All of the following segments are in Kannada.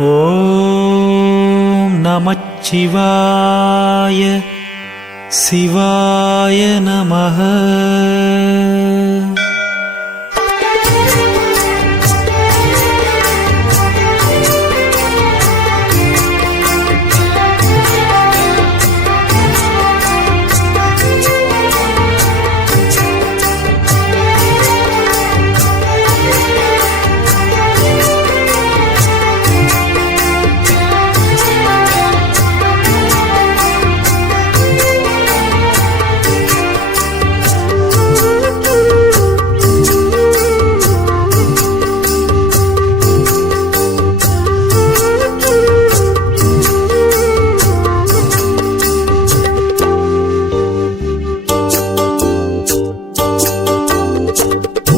ஓம் நமச்சிவாய சிவாய நமஹ.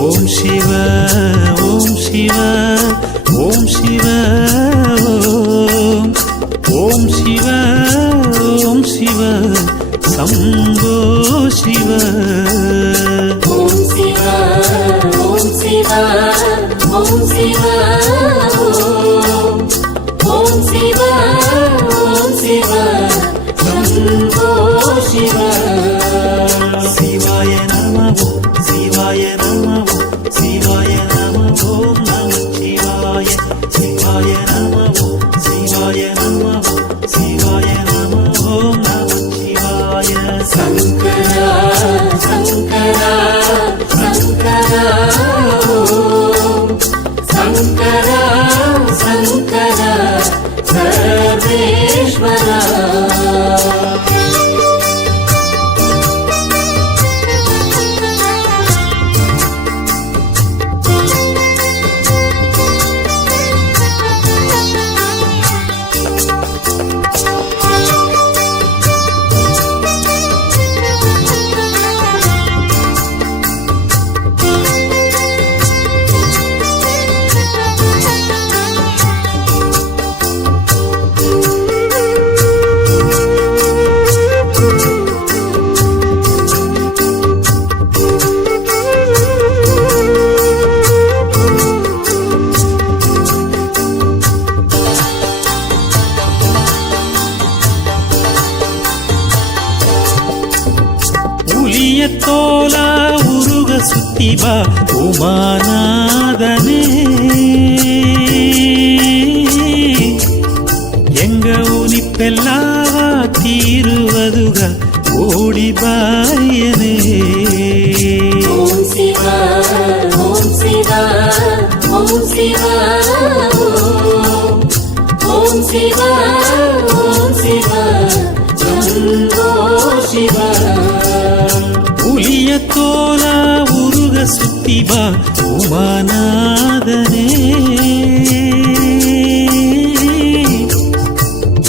ஓம் சிவ ஓம் சிவ ஓம் சிவ ஓம் சிவ ஓம் சிவ சம்போ சிவ. ஓம் சிவ ஓம் சிவ ஓம் சிவ ஓம் சிவ ஓம் சிவ சம்போ சிவ. சிவாய நம சிவாய நம சிவாய நம ஓம் நம சிவாய சிவாய நம சிவாய நம சிவாய நம ஓம் நம சிவாய. சங்கரா சங்கரா சங்கரா ஓம் சங்கரா சங்கரா சர்வேஸ்வரா. தோலா உருக சுத்திவா உமாநாதனே எங்க உனிப்பெல்லாவா தீருவதுக ஓடி பாயனே. ஓம் சிவ ஓம் சிவ ஓம் சிவ ஓம் சிவ ஓம் சிவ சம்போ சிவ. புலிய தோலா உருக சுத்திவா உமாநாதனே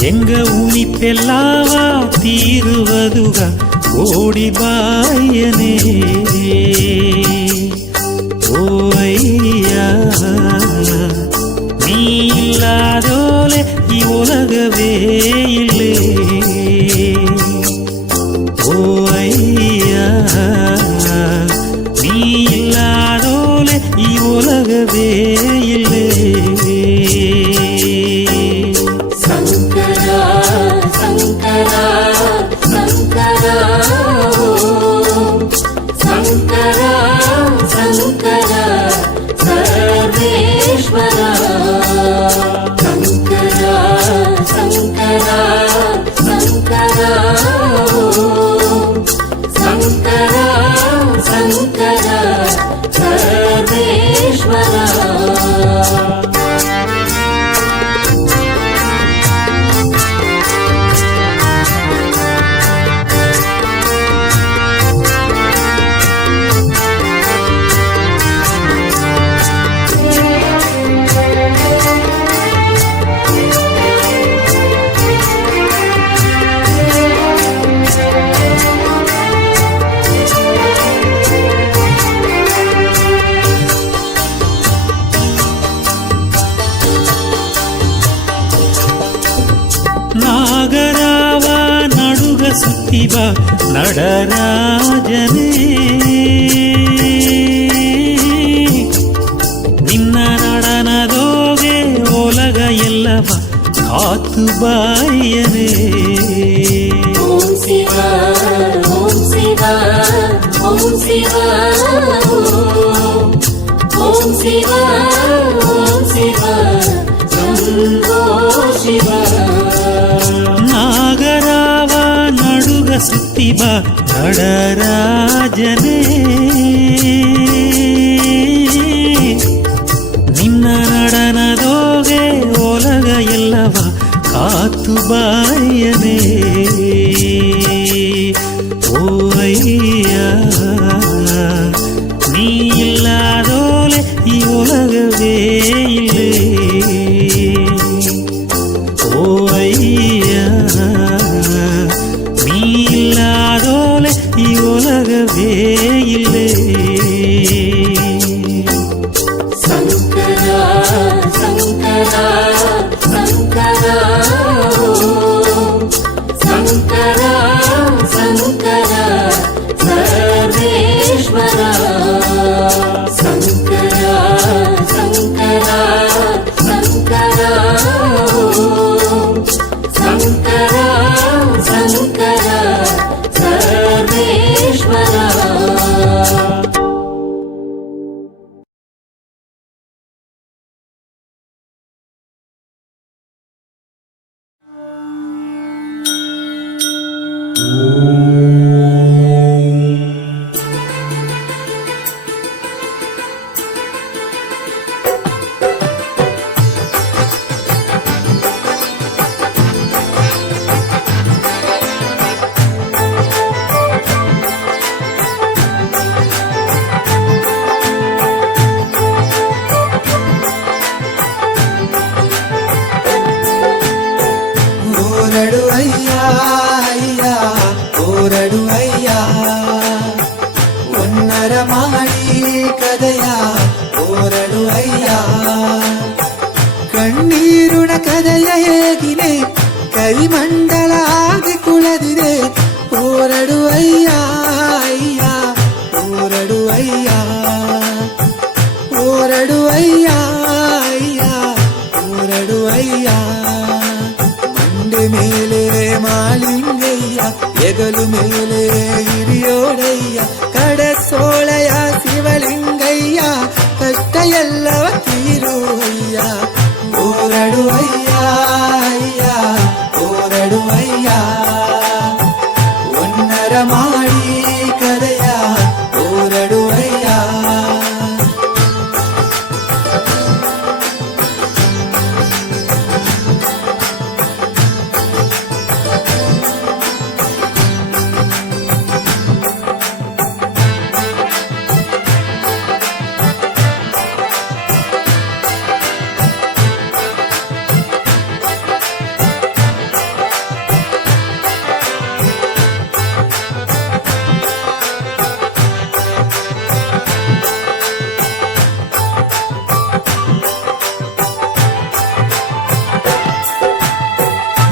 எங்க உனிப்பெல்லாவா தீருவதுக ஓடி பாயனே. ஓ ஐயா நீ இல்லாதோலே இவ்வுலகவே இல்லை. ஓ ஐயா நீ இல்லாதோலே இவ்வுலகவே இல்லை. சங்கரா சங்கரா சங்கரா ஓம் சங்கரா சங்கரா சர்வேஸ்வரா. சங்கரா சங்கரா சங்கரா ஓம் சங்கரா சங்கரா சர்வேஸ்வரா. நாகராவா நடுக சுத்திவா நடராஜனே ನಿನ್ನ ನಡನದೋಗೆ ಒಲಗ ಎಲ್ಲವ காத்து பாயனே. ஓம் சிவா ஓம் சிவா ஓம் சிவா ஓம் சிவா ஓம் சிவா சம்போ சிவா. ನಾಗರಾವ ನಡುಗ ಸುತ್ತಿ ಬಾ ನಡರಾಜನೇ. ನಿನ್ನ ನಡನದೋಗೆ ಒಲಗ ಎಲ್ಲವ ಕಾತು ಬಾಯನೇ. ಓ ಅಯ್ಯ ನೀ ಇಲ್ಲದೋಲೆ ಈ ಒಲಗವೇ ಇಲ್ಲೇ. ಓ ಅಯ್ಯ ನೀ ಇಲ್ಲದೋಲೆ ಈ ಒಲಗವೇ ಇಲ್ಲೇ. ಶಂಕರ ಶಂಕರ ಶಂಕರ ಶಂಕರ ಶಂಕರ ಸರ್ವೇಶ್ವರ. ಶಂಕರ ಶಂಕರ ಶಂಕರ ಶಂಕರ ಶಂಕರ ಸರ್ವೇಶ್ವರ. ಓರಡು ಅಯ್ಯ ಅಯ್ಯ ಓರಡು ಅಯ್ಯ ಒನ್ನರ ಮಾಡಿ ಕದಯ ಓರಡು ಅಯ್ಯ. ಕಣ್ಣೀರುಣ ಕದಯ ಹೇಗಿದೆ ಕೈಮಂಡಲ ಆಗಿ ಕುಳದಿದೆ. ಓರಡು ಅಯ್ಯ ಅಯ್ಯ ಓರಡು ಅಯ್ಯ ಓರಡು ಅಯ್ಯ ಅಯ್ಯ ಓರಡು ಅಯ್ಯ. ಮಂಡೆ ಮೇಲೆ ಮಾಲಿಂಗಯ್ಯ ಎಗಲು ಮೇಲೆ ಹಿರಿಯೋಡಯ್ಯ ಕಡಸೋಳಯ ಶಿವಲಿಂಗಯ್ಯ ಕಷ್ಟ ಎಲ್ಲವ ತೀರುವಯ್ಯ. ಓರಡು ಅಯ್ಯ ಅಯ್ಯ ಓರಡು ಅಯ್ಯ ಒನ್ನರ ಮಾಡಿ ಕದಯ ಓರಡು ಅಯ್ಯ.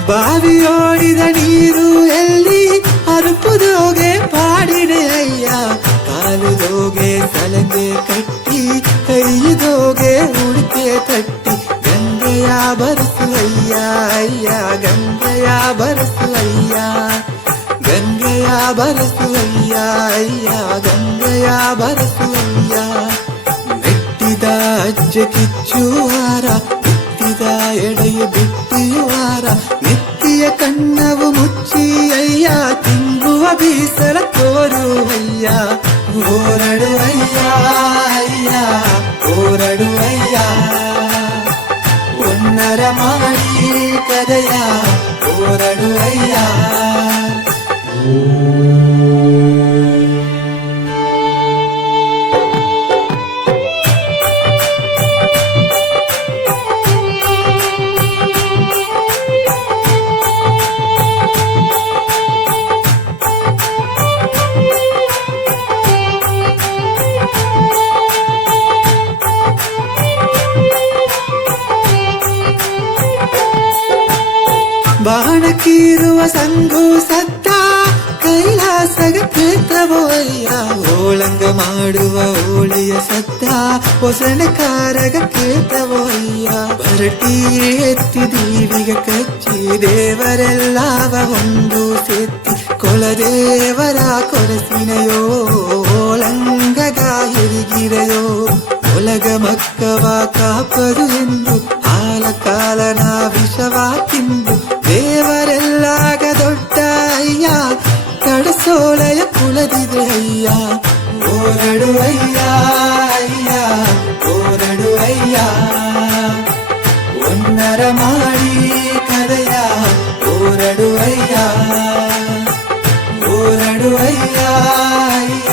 ಬಾವಿಯೋಡಿದ ನೀರು ಎಲ್ಲಿ ಅರುಪುದೋಗೆ ಪಾಡಿದೆ ಅಯ್ಯ. ಕಾಲುದೋಗೆ ಸಲಗೆ ಕಟ್ಟಿ ಕೈದೋಗೆ ಉಡುಕೆ ತಟ್ಟಿ ಗಂಗೆಯ ಬರಸುವಯ್ಯ ಅಯ್ಯ ಗಂಗೆಯ ಬರಸುವಯ್ಯ ಗಂಗೆಯ ಬರಸುವಯ್ಯ ಅಯ್ಯ ಗಂಗೆಯ ಬರಸುವಯ್ಯ. ಮೆಟ್ಟಿದ ಅಜ್ಜ ಕಿಚ್ಚುವಾರ ಬಿತ್ತಿದ ಎಡೆಯು ಬಿಟ್ಟಿಯುವಾರ ನೆತ್ತಿಯ ಕಣ್ಣವು ಮುಚ್ಚಿ ಅಯ್ಯ ತಿಂಗುವ ಬೀಸಲ ತೋರುವಯ್ಯ. ಓರಡು ಅಯ್ಯ ಅಯ್ಯ ಓರಡು ಅಯ್ಯ ಒನ್ನರ ಮಾಡಿ ಕದಯ ಓರಡು ಅಯ್ಯ. ಬಾಣಕೀರುವ ಸಂಘು ಸತ್ತ ಕೈಲಾಸಗ ಕ್ಷೇತ್ರವೋ ಅಯ್ಯ. ಓಳ ಸಾಂಗ ಮಾಡುವ ಹೋಳಿಯ ಸತ್ತ ಹೊಸಣ ಕಾರಗ ಕೇತವೋ ಅಯ್ಯ ಬರಟಿ ಎತ್ತಿ ದೀವಿಗೆ ಕಚ್ಚಿ ದೇವರೆಲ್ಲವ ಒಂದು ಸೆತ್ತಿ ಕೊಲದೇವರ ಕೊರಸಿನೆಯೋ ಲಂಗಗ ಎರಿಗಿರೆಯೋ ಒಲಗ ಮಕ್ಕವ ಕಾಪದು ಎಂದು ಹಾಲ ಕಾಲನ ವಿಷವ ತಿಂದು ದೇವರೆಲ್ಲಾಗ ದೊಡ್ಡ ಅಯ್ಯ ಕಡಸೋಳೆಯ ಕುಲದಿದೆ ಅಯ್ಯ ಓರಡು ಅಯ್ಯ ಅಯ್ಯ ಓರಡು ಅಯ್ಯ ಒನ್ನರ ಮಾಡಿ ಕರೆಯ ಓರಡು ಅಯ್ಯ ಓರಡು ಅಯ್ಯ ಅಯ್ಯ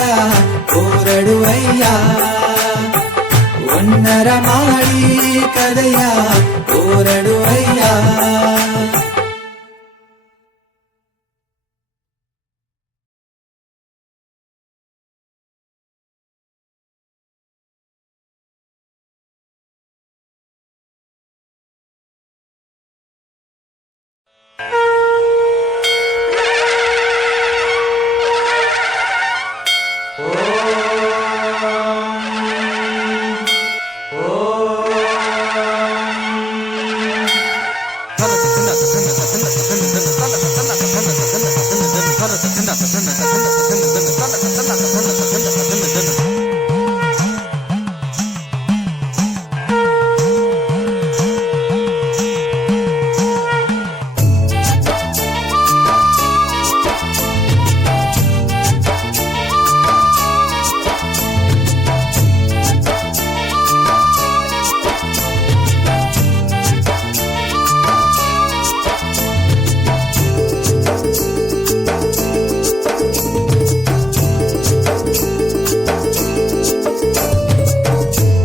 ಓರಡು ಅಯ್ಯ ಒನ್ನರ ಮಾಡಿ ಕರೆಯ ಓರಡು ಅಯ್ಯ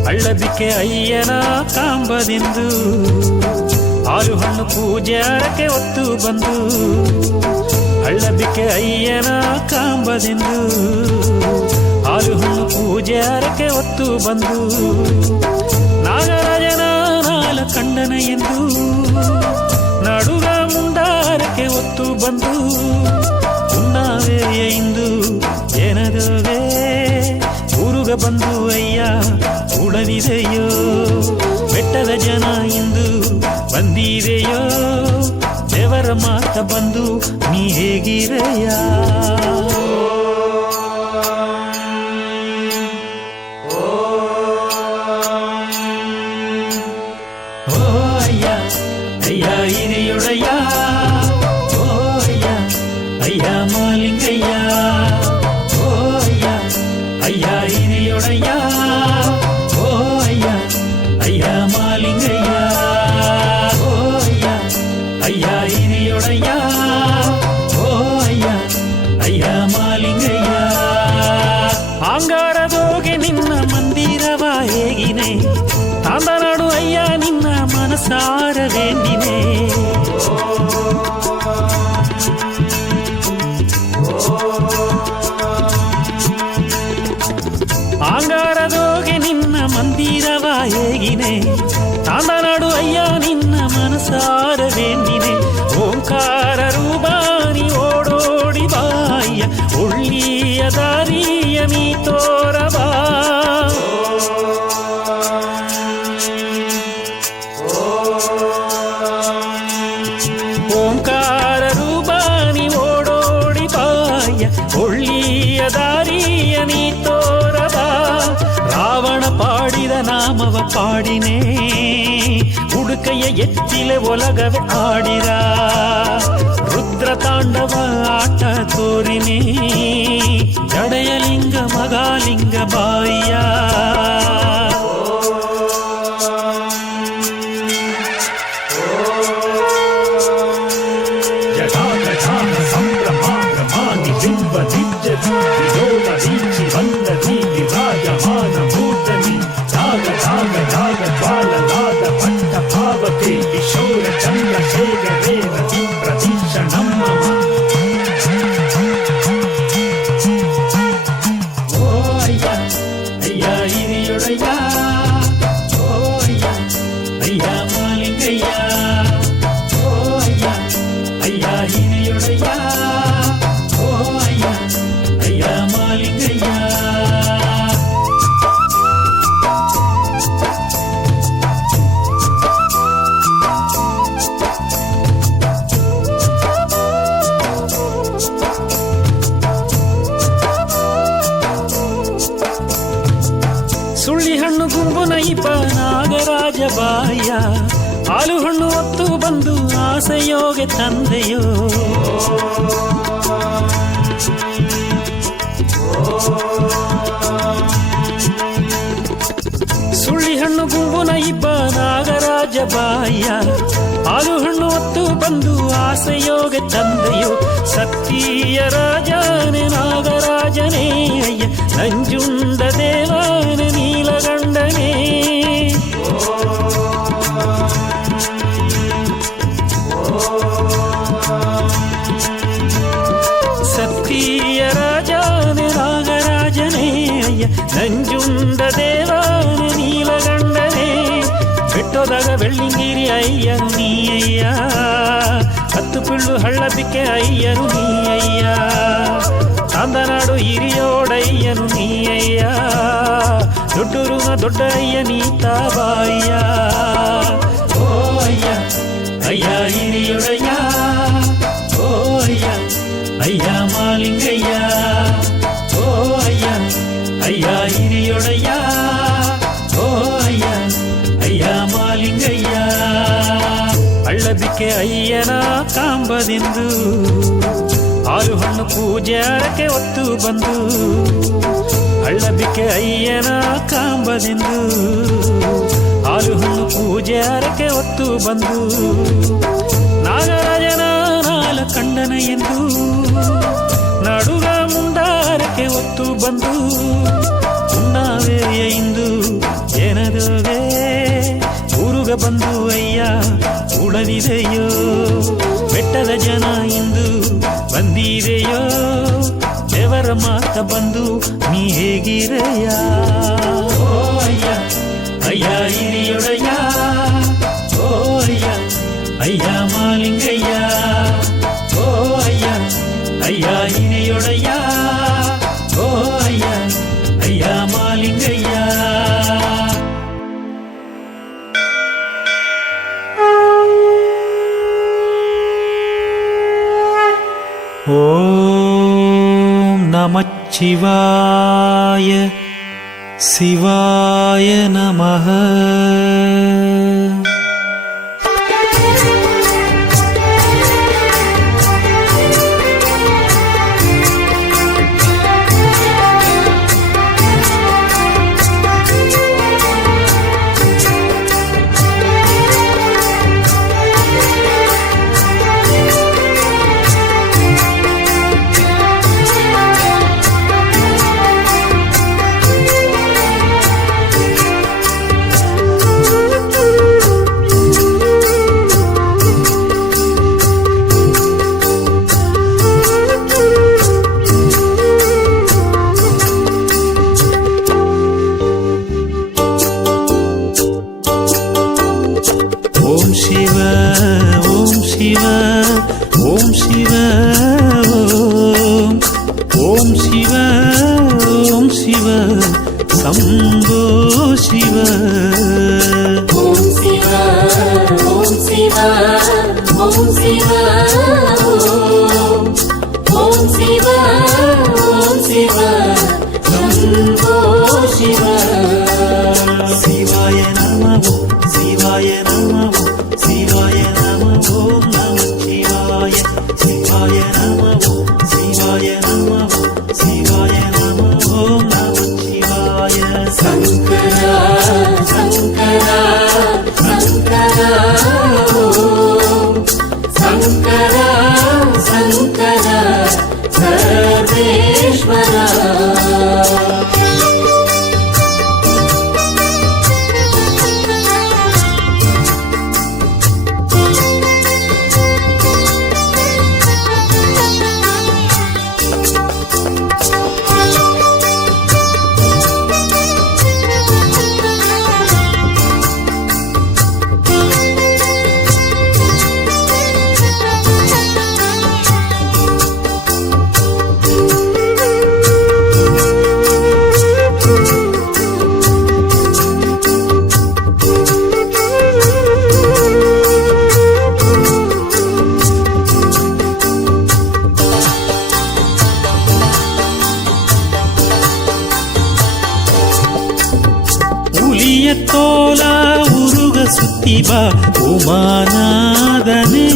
ಹಳ್ಳದಿಕ್ಕೆ ಅಯ್ಯನ ಕಾಂಬದಿಂದು ಹಾಲು ಹಣ್ಣು ಪೂಜೆ ಹರಕೆ ಹೊತ್ತು ಬಂದು ಹಳ್ಳದಿಕ್ಕೆ ಅಯ್ಯನ ಕಾಂಬದಿಂದು ಹಾಲು ಹಣ್ಣು ಪೂಜೆ ಹರಕೆ ಹೊತ್ತು ಬಂದು ನಾಗರಾಜನ ನಾಲ ಕಂಡನ ಎಂದು ನಡುಗ ಮುಂದಾರಕ್ಕೆ ಹೊತ್ತು ಬಂದು ಉಣ್ಣಾವೆಯ ಇಂದು ಏನದವೇ ಊರುಗ ಬಂದು ಅಯ್ಯ ಉಳದಿದೆಯೋ ಬೆಟ್ಟದ ಜನ ಇಂದು ಬಂದಿದೆಯೋ ದೇವರ ಮಾತ ಬಂದು ನೀ ಹೇಗಿರೆಯ ಓ ಅಯ್ಯ ಅಯ್ಯ ಹಿರಿಯೊಡೆಯ ಓ ಅಯ್ಯ ಅಯ್ಯ ಮಾಲಿಂಗಯ್ಯ ಓ ಅಯ್ಯ ಅಯ್ಯ ಹಿರಿಯೊಡೆಯ ಓ ಅಯ್ಯ ಅಯ್ಯ ಮಾಲಿಂಗಯ್ಯ ಓ ಅಯ್ಯ ಅಯ್ಯ ಹಿರಿಯೊಡೆಯ ಓ ಅಯ್ಯ ಅಯ್ಯ ಮಾಲಿಂಗಯ್ಯ ಅಂಗಾರದೋಗೆ ನಿನ್ನ ಮಂದಿರವ ಹೇಗಿನೆ ತಾಂದನಾಡು ಅಯ್ಯ ನಿನ್ನ ಮನಸಾರವೇಂದಿನೆ ಅಂಗಾರದೋಗೆ ನಿನ್ನ ಮಂದಿರವ ಹೇಗಿನೆ ತಾಂದನಾಡು ಅಯ್ಯ ನಿನ್ನ ಮನಸಾರವೇಂದಿನೆ ಓಂಕಾರ ರೂಪಾನಿ ಓಡೋಡಿ ಬಾಯ್ಯ ಒಳ್ಳಿಯ ದಾರಿಯ ನೀ ತೋರಬಾ ಓಂಕಾರ ರೂಪಾನಿ ಓಡೋಡಿ ಬಾಯ್ಯ ಒಳ್ಳಿಯ ದಾರಿಯ ನೀ ತೋರಬಾ ರಾವಣ ಪಾಡಿದ ನಾಮವ ಪಾಡಿನೇ ಉಡುಕೈಯ ಎತ್ತಿಲೆ ಒಲಗವೆ ಆಡಿರ ರುದ್ರ ತಾಂಡವ ಆಟ ತೋರಿನೇ ಜಡೆಯಲಿಂಗ ಮಗಾಲಿಂಗ ಬಾಯ್ಯ ಕಿಶೋರ ಚಂದ್ರಶೇಖರೇ ಪ್ರತೀಕ್ಷ ನಮ್ಮ ಓ ಅಯ್ಯ ಅಯ್ಯ ಹಿರಿಯೊಡೆಯ ಓ ಅಯ್ಯ ಅಯ್ಯ ಮಾಲಿಂಗಯ್ಯ ಓ ಅಯ್ಯ ಅಯ್ಯ ಹಿರಿಯೊಡೆಯ ಓ ಅಯ್ಯ ಅಯ್ಯ ಮಾಲಿಂಗಯ್ಯ ಗುಂಪುನ ಇಬ್ಬ ನಾಗರಾಜ ಬಾಯ ಹಾಲು ಹಣ್ಣು ಹೊತ್ತು ಬಂದು ಆಸೆಯೋಗೆ ತಂದೆಯೋ ಸುಳ್ಳಿ ಹಣ್ಣು ಗುಂಪುನ ಇಬ್ಬ ನಾಗರಾಜ ಬಾಯ ಹಾಲು ಹಣ್ಣು ಹೊತ್ತು ಬಂದು ಆಸೆಯೋಗೆ ತಂದೆಯೋ ಸತ್ಯ ರಾಜನೇ ನಾಗರಾಜನೇ ಅಯ್ಯ ನಂಜುಂಡ ದೇವನೇ ನೀಲಗಂಡನೇ ಸತ್ಯ ರಾಜನೇ ನಾಗರಾಜನೇ ಅಯ್ಯ ನಂಜುಂಡ ದೇವನೇ ನೀಲಗಂಡನೇ ಬೆಟ್ಟೋದಾಗ ಬೆಳ್ಳಿಂಗಿರಿ ಅಯ್ಯನು ನೀ ಅಯ್ಯ ಹತ್ತು ಪಿಳ್ಳು ಹಳ್ಳ ಬಿಕ್ಕೆ ಅಯ್ಯನು ನೀ ಅಯ್ಯ ತಾಂದನಾಡು ಹಿರಿಯೋಡಯ್ಯನು ನೀ ಅಯ್ಯ ದೊಡ್ಡೂರುನ ದೊಡ್ಡ ಅಯ್ಯ ನೀತ ಬಾಯ್ಯ ಓ ಅಯ್ಯ ಅಯ್ಯ ಹಿರಿಯೊಡಯ್ಯ ಓ ಅಯ್ಯ ಅಯ್ಯ ಮಾಲಿಂಗಯ್ಯ ಓ ಅಯ್ಯ ಅಯ್ಯ ಹಿರಿಯೊಡಯ್ಯ ಓ ಅಯ್ಯ ಅಯ್ಯ ಮಾಲಿಂಗಯ್ಯ ಹಳ್ಳಬಿಕ್ಕೆ ಅಯ್ಯನ ಕಾಂಬದಿಂದು ಹಾಲು ಹಣ್ಣು ಪೂಜೆ ಹರಕೆ ಹೊತ್ತು ಬಂದು ಹಳ್ಳಬಿಕ್ಕೆ ಅಯ್ಯನ ಕಾಂಬದಿಂದು ಹಾಲು ಹಣ್ಣು ಪೂಜೆ ಹರಕೆ ಹೊತ್ತು ಬಂದು ನಾಗರಾಜನ ನಾಲ ಕಂಡನ ಎಂದು ನಡುಗ ಮುಂಡಾರಕ್ಕೆ ಹೊತ್ತು ಬಂದು ಉಣ್ಣಾವೆಯ ಇಂದು ಏನದುವೆ ಊರುಗ ಬಂದು ಅಯ್ಯ ಉಳದಿದೆಯೋ ಬೆಟ್ಟದ ಜನ ಇಂದು ಬಂದಿದೆಯೋ ದೇವರ ಮಾತ ಬಂದು ನೀ ಹೇಗಿರಯ್ಯ ಓ ಅಯ್ಯ ಅಯ್ಯ ಹಿರಿಯೊಡಯ್ಯ ಓ ಅಯ್ಯ ಅಯ್ಯ ಮಾಲಿಂಗಯ್ಯ ಓ ಅಯ್ಯ ಅಯ್ಯ ಹಿರಿಯೊಡಯ್ಯ ಓ ಅಯ್ಯ ಅಯ್ಯ ಮಾಲಿಂಗಯ್ಯ ಓಂ ನಮಃ ಶಿವಾಯ ಶಿವಾಯ ನಮಃ புலிய தோலா உருக சுத்திபா உமாநாதனே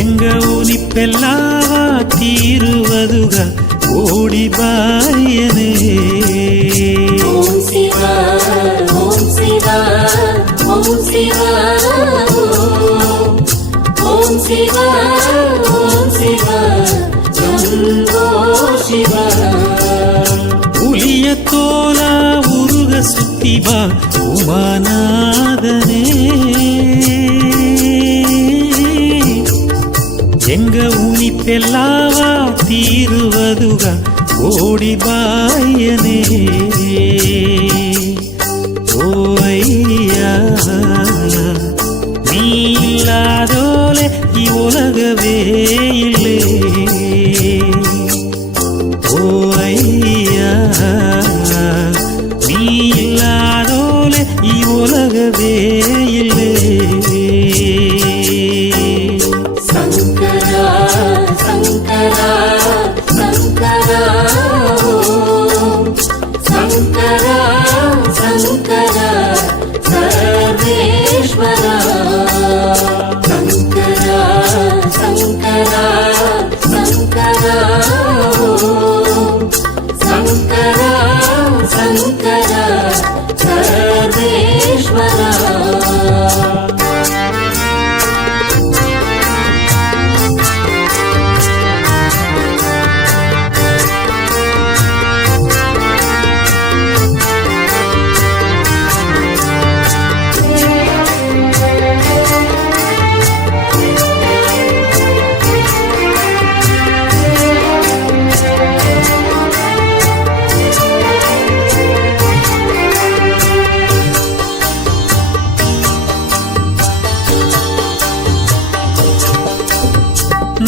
எங்க உனிப்பெல்லாவா தீருவதுக ஓடி பாயனே ஓம் சிவா ஓம் சிவா ஓம் சிவா ஓம் சிவா ஓம் சிவா சம்போ சிவா புலிய தோலா உருக சுத்திபா உமாநாதனே எங்க உனிப்பெல்லாவா தீருவதுக ஓடி பாயனே ஓ ஐயா நீ இல்லாதோலே உலகவே இல்லை ஓ ஐயா நீ இல்லாதோலே உலகவே இல்லை சங்கரா சங்கரா சங்கரா சங்கரா சங்கரா சர்வேஸ்வரா சங்கரா சங்கரா சங்கரா சங்கரா சங்கரா சர்வேஸ்வரா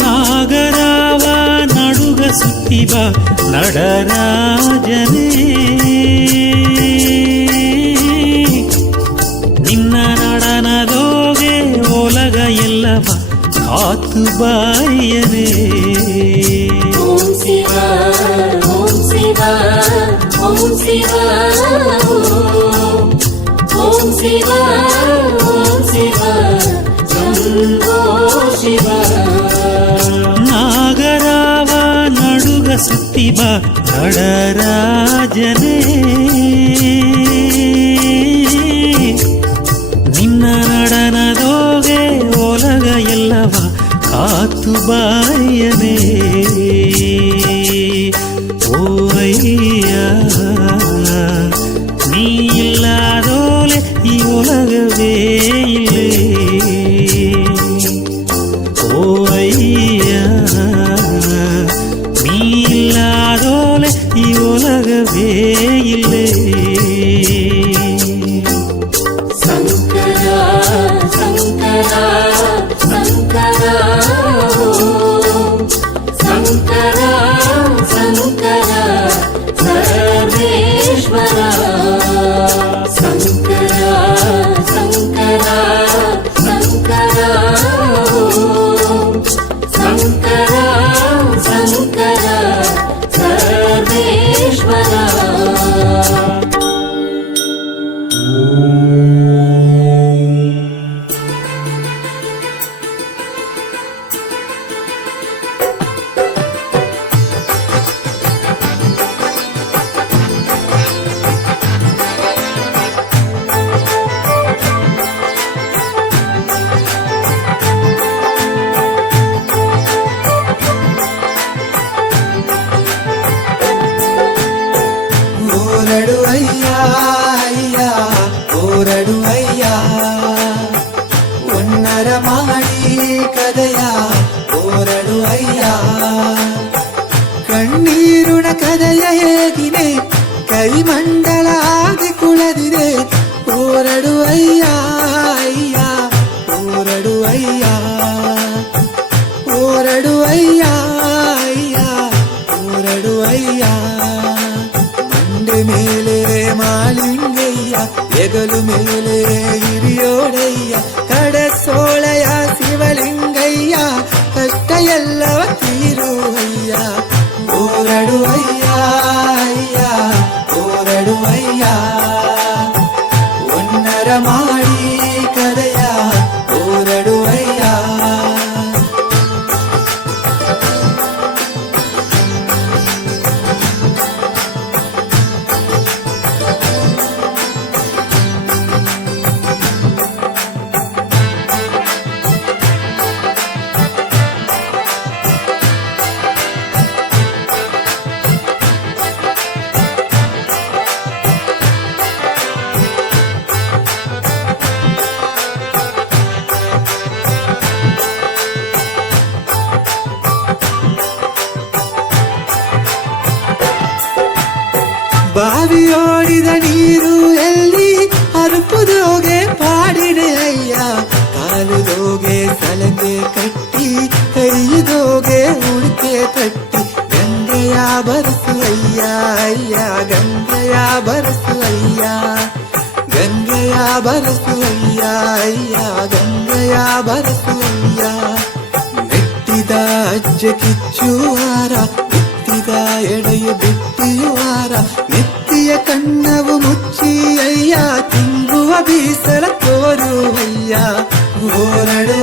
ನಾಗರಾವ ನಡುಗ ಸುತ್ತಿಬ நடராஜனே ನಿನ್ನ நடனದೋಗೆ ಒಲಗ ಎಲ್ಲವ ಕಾತು ಬಾಯನೇ ஓம் சிவா ஓம் சிவா ஓம் சிவா ஓம் சிவா ஓம் சிவா சம்போ சிவா ನಾಗರಾವ ನಡುಗ ಸುತ್ತಿಬ நடராஜனே ನಿನ್ನ நடனದೋಗೆ ಒಲಗ ಎಲ್ಲವ ಕಾತು ಬಾಯನೇ ಓ ஐயா நீ இல்லாதோலே உலகவே இல்லை ஓ ஐயா நீ இல்லாதோலே உலகவே இல்லை சங்கரா சங்கரா சங்கரா சங்கரா சங்கரா சர்வேஸ்வரா சங்கரா சங்கரா சங்கரா சங்கரா சங்கரா சர்வேஸ்வரா ಓರಡು ಅಯ್ಯ ಅಯ್ಯ ಓರಡು ಅಯ್ಯ ಒನ್ನರ ಮಾಡಿ ಕದಯ ಓರಡು ಅಯ್ಯ ಕಣ್ಣೀರುಣ ಕದಯ ಹೇಗಿದೆ ಕೈಮಂಡಲ ಆಗಿ ಕುಳದಿದೆ ಓರಡು ಅಯ್ಯ ಅಯ್ಯ ಓರಡು ಅಯ್ಯ ಓರಡು ಅಯ್ಯ ಅಯ್ಯ ಓರಡು ಅಯ್ಯ ಮಂಡೆ ಮೇಲೆ ಮಾಲಿಂಗಯ್ಯ ಎಗಲು ಮೇಲೆ ಹಿರಿಯೋಡಯ್ಯ ಕಡಸೋಳಯ ಶಿವಲಿಂಗಯ್ಯ ಕಷ್ಟ ಎಲ್ಲವ ತೀರುವಯ್ಯ ಓರಡು ಅಯ್ಯ ಅಯ್ಯ ಬಾವಿಯೋಡಿದ ನೀರು ಎಲ್ಲಿ ಅರುಪುದೋಗೆ ಪಾಡಿದೆ ಅಯ್ಯ ಕಾಲುದೋಗೆ ಸಲಂಗೆ ಕಟ್ಟಿ ಕೈದೋಗೆ ಉಳಿಕೆ ತಟ್ಟಿ ಗಂಗೆಯ ಬರಸುವಯ್ಯ ಅಯ್ಯ ಗಂಗೆಯ ಬರಸುವಯ್ಯ ಗಂಗೆಯ ಬರಸುವಯ್ಯ ಅಯ್ಯ ಗಂಗೆಯ ಬರಸುವಯ್ಯ ಮೆಟ್ಟಿದ ಅಜ್ಜೆ ಕಿಚ್ಚುವಾರ ಬಿತ್ತಿದ ಎಡೆಯು ಬಿಟ್ಟಿಯುವಾರ ನೆತ್ತಿಯ ಕಣ್ಣವು ಮುಚ್ಚಿ ಅಯ್ಯ ತಿಂಗುವ ಬೀಸಲ ತೋರುವಯ್ಯ ಓರಡು